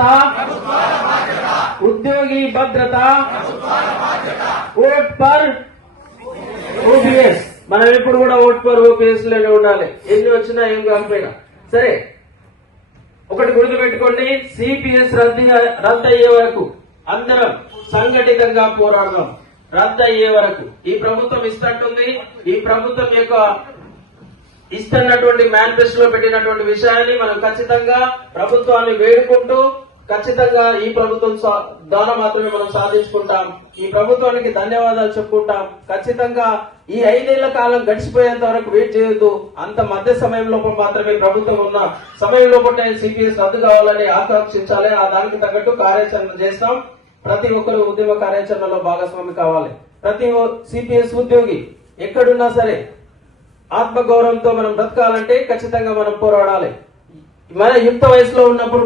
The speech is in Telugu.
భద్రత ఉద్యోగి భద్రత ఓట్ పర్ ఓపీఎస్ మనం ఎప్పుడు కూడా ఓట్ పర్ ఓపీఎస్లోనే ఉండాలి. ఎన్ని వచ్చినా ఏం కాకపోయినా. సరే ఒకటి గుర్తుపెట్టుకోండి సిపిఎస్ రద్దు రద్దు అయ్యే వరకు అందరం సంఘటితంగా పోరాడదాం. రద్దు అయ్యే వరకు. ఈ ప్రభుత్వం ఇస్తట్టుంది ఈ ప్రభుత్వం యొక్క ఇస్తున్నటువంటి మేనిఫెస్టోలో పెట్టినటువంటి విషయాన్ని మనం ఖచ్చితంగా ప్రభుత్వాన్ని వేడుకుంటూ ఖచ్చితంగా ఈ ప్రభుత్వం ద్వారా మాత్రమే మనం సాధించుకుంటాం. ఈ ప్రభుత్వానికి ధన్యవాదాలు చెప్పుకుంటాం. ఖచ్చితంగా ఈ ఐదేళ్ళ కాలం గడిచిపోయేంత వరకు వెయిట్ చేయొద్దు. అంత మధ్య సమయం లోపల మాత్రమే ప్రభుత్వం ఉన్న సమయం లోపల సిపిఎస్ రద్దు కావాలని ఆకాంక్షించాలి. ఆ దానికి తగ్గట్టు కార్యాచరణ చేస్తాం. ప్రతి ఒక్కరు ఉద్యమ కార్యాచరణలో భాగస్వామి కావాలి. ప్రతి సిపిఎస్ ఉద్యోగి ఎక్కడున్నా సరే ఆత్మగౌరవంతో మనం బ్రతకాలంటే ఖచ్చితంగా మనం పోరాడాలి. మన యుక్త వయసులో ఉన్నప్పుడు